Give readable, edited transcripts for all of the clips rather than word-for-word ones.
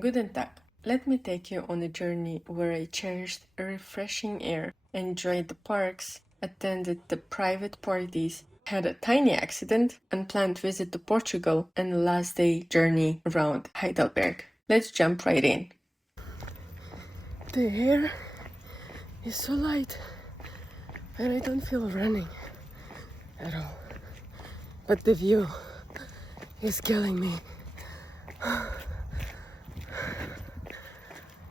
Guten Tag. Let me take you on a journey where I cherished refreshing air, enjoyed the parks, attended the private parties, had a tiny accident, unplanned visit to Portugal, and a last day journey around Heidelberg. Let's jump right in. The air is so light and I don't feel running at all. But the view is killing me.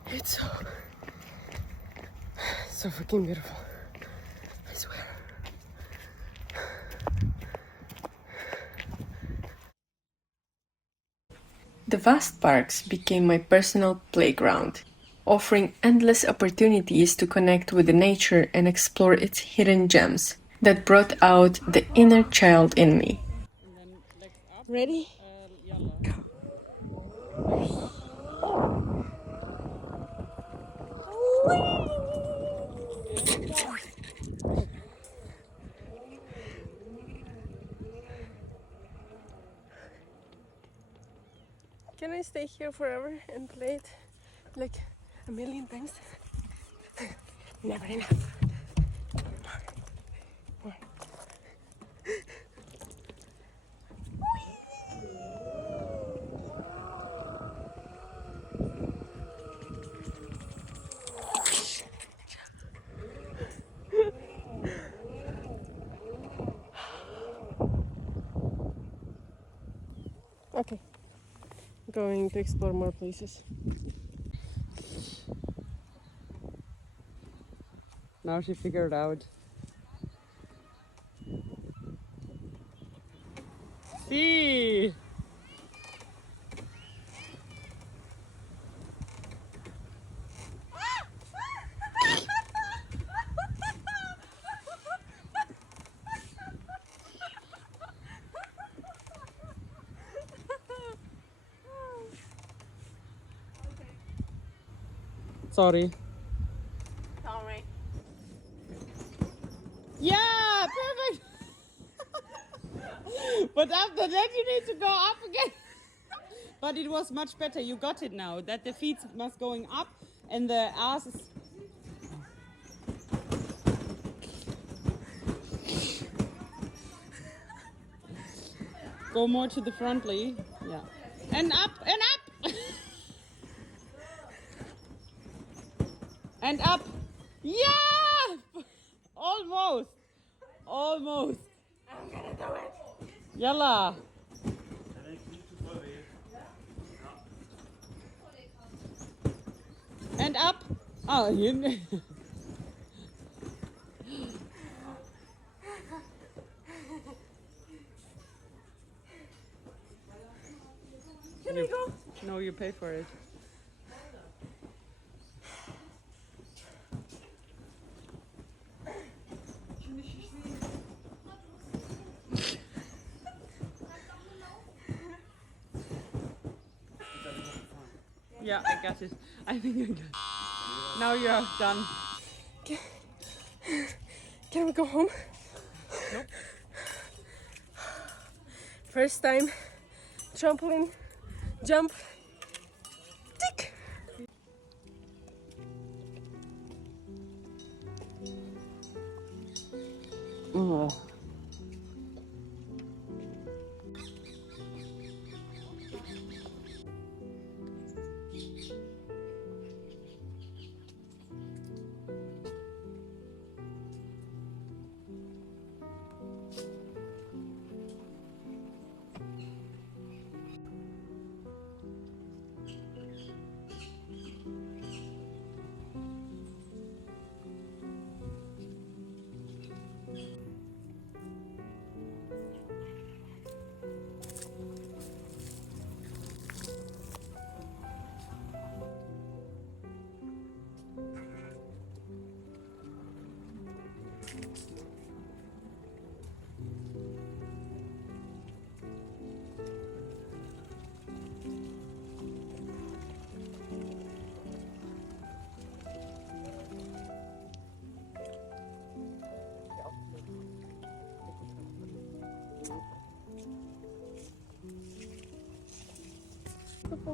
It's so freaking beautiful. I swear. The vast parks became my personal playground, offering endless opportunities to connect with the nature and explore its hidden gems that brought out the inner child in me. Ready? Can I stay here forever and play it like a million times? Never enough. More. Okay, going to explore more places. Now she figured out. See? Sorry. Sorry. Yeah, perfect. But after that you need to go up again. But it was much better. You got it now. That the feet must going up and the ass is... Go more to the frontly. Yeah. And up and up. And up. Yeah! Almost. Almost. I'm gonna do it. Yalla. And up. Oh, you... Can I go? No, you pay for it. Yeah, I got it. I think I got it. Now you are done. Can we go home? Nope. First time trampoline jump. Tick.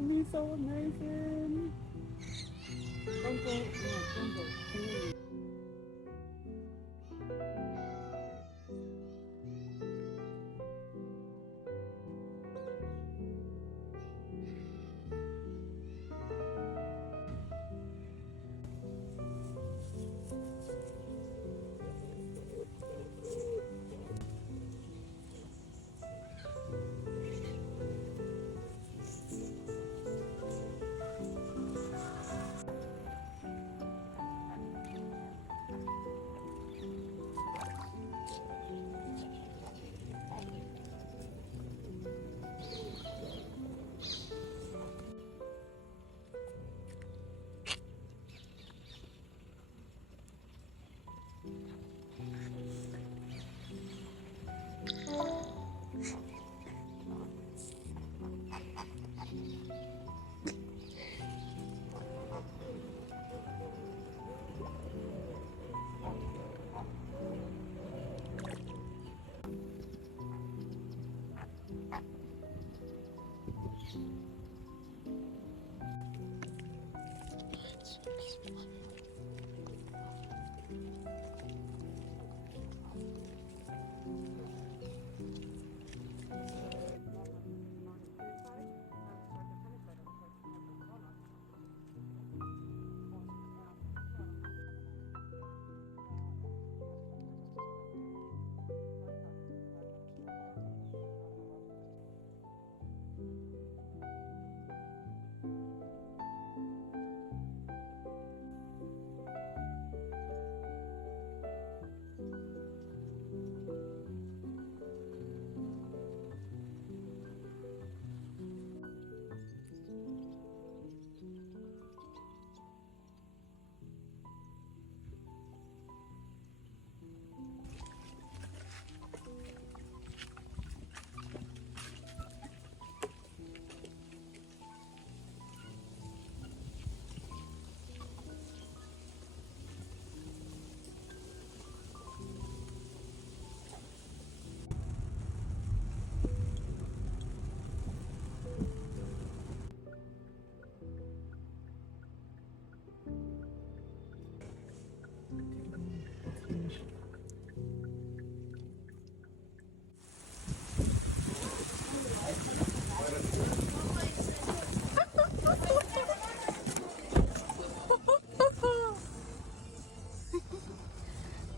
be so amazing. Don't go. No, don't go.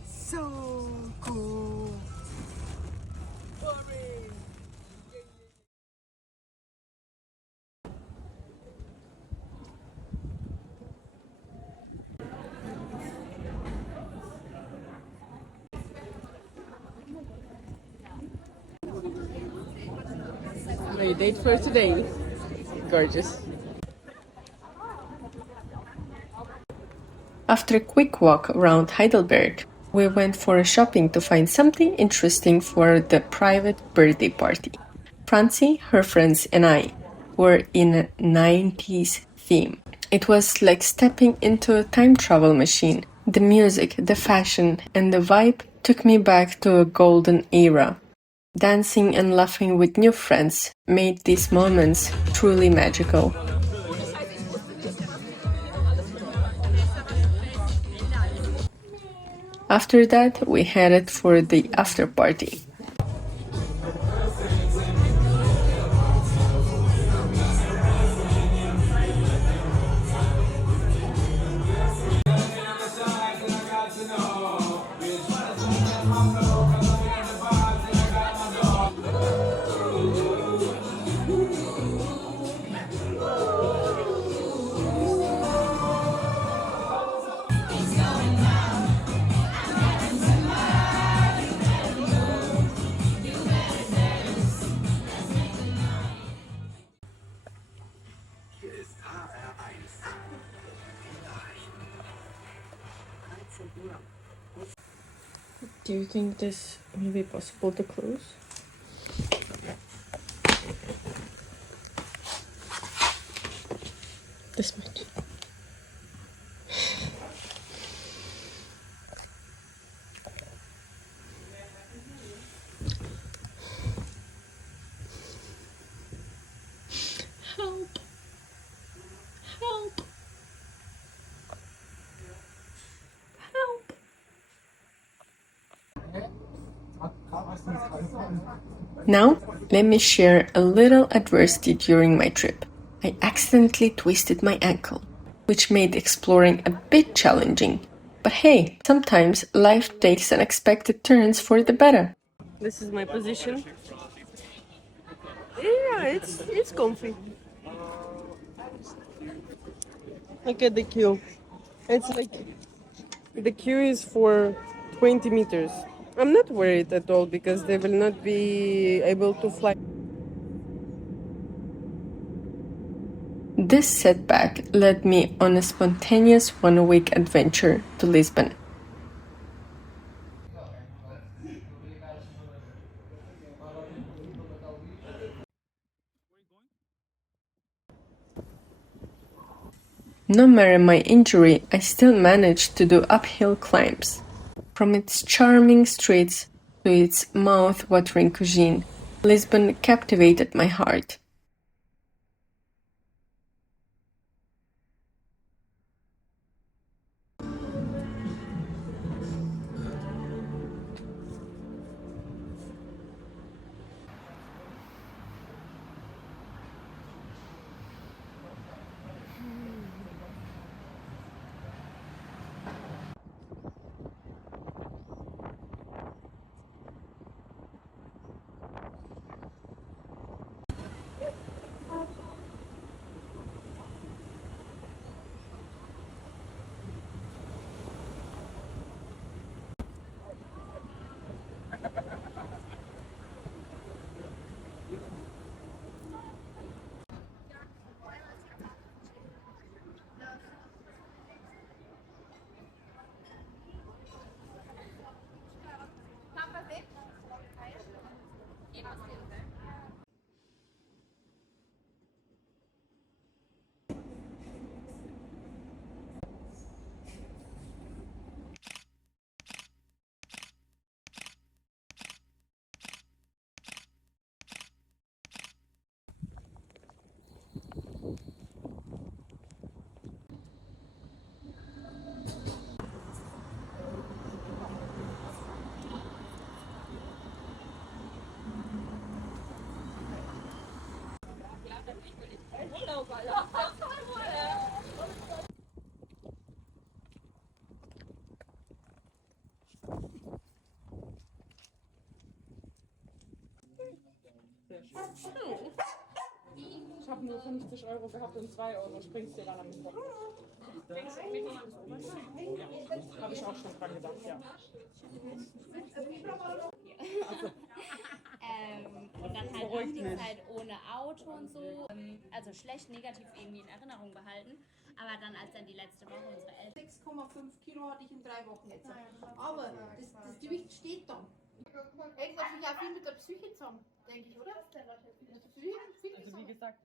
So cool. My date for today. Gorgeous. After a quick walk around Heidelberg, we went for a shopping to find something interesting for the private birthday party. Francie, her friends, and I were in a 90s theme. It was like stepping into a time travel machine. The music, the fashion, and the vibe took me back to a golden era. Dancing and laughing with new friends made these moments truly magical. After that, we headed for the after party. Do you think this will be possible to close? This much. Help! Help! Help! Now, let me share a little adversity during my trip. I accidentally twisted my ankle, which made exploring a bit challenging. But hey, sometimes life takes unexpected turns for the better. This is my position. Yeah, it's comfy. Look at the queue. It's like the queue is for 20 meters. I'm not worried at all because they will not be able to fly. This setback led me on a spontaneous one-week adventure to Lisbon. No matter my injury, I still managed to do uphill climbs. From its charming streets to its mouth-watering cuisine, Lisbon captivated my heart. Ich habe nur 50 € gehabt und 2 € springst dir dann am Mittwoch. Ja, habe ich auch schon dran gedacht, ja. Und dann halt auch die Zeit ohne Auto und so. Also schlecht negativ irgendwie in Erinnerung behalten. Aber dann, als dann die letzte Woche unsere Eltern. 6,5 Kilo hatte ich in 3 Wochen jetzt. Aber das Gewicht steht da. Hängt natürlich auch viel mit der Psyche zusammen, denke ich, oder? Also wie gesagt,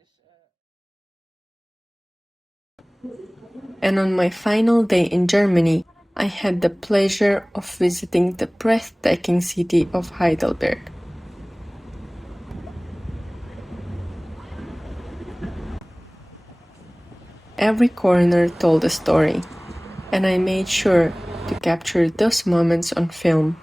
And on my final day in Germany, I had the pleasure of visiting the breathtaking city of Heidelberg. Every corner told a story, and I made sure to capture those moments on film.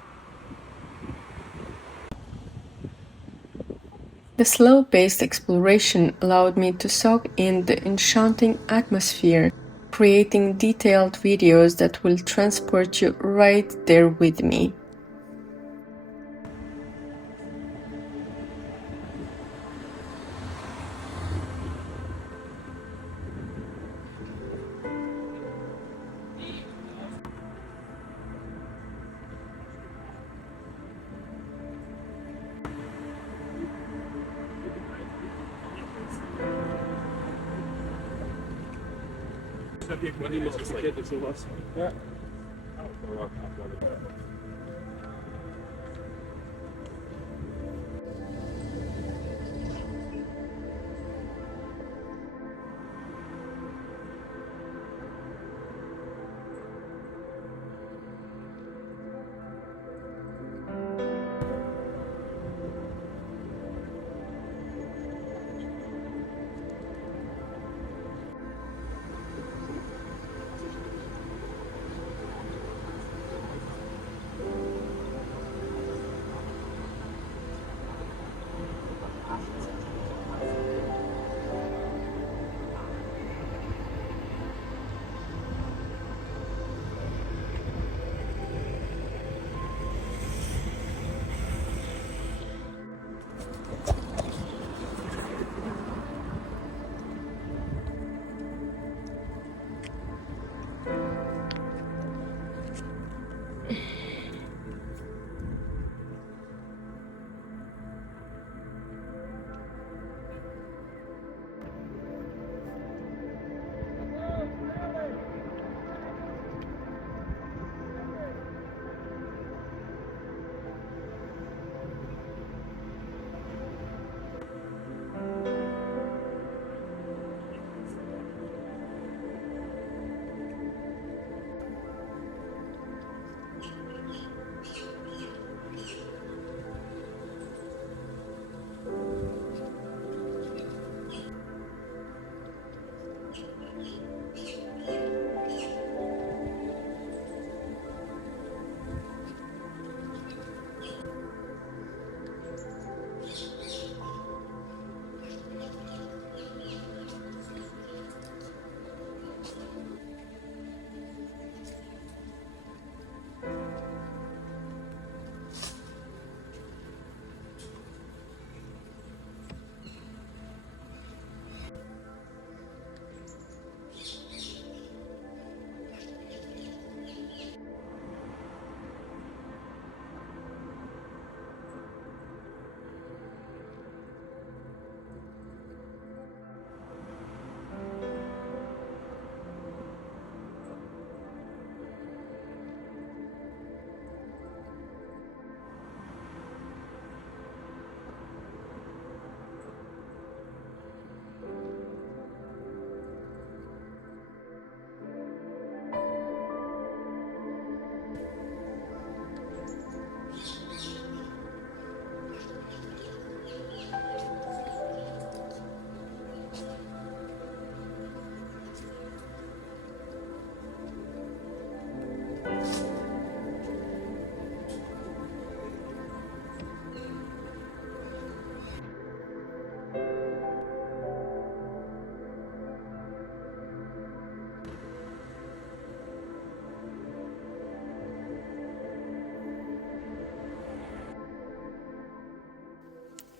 The slow-paced exploration allowed me to soak in the enchanting atmosphere, creating detailed videos that will transport you right there with me. Irgendwann immer so verkehrt und sowas. Ja.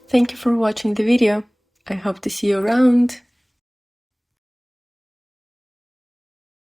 Thank you for watching the video. I hope to see you around.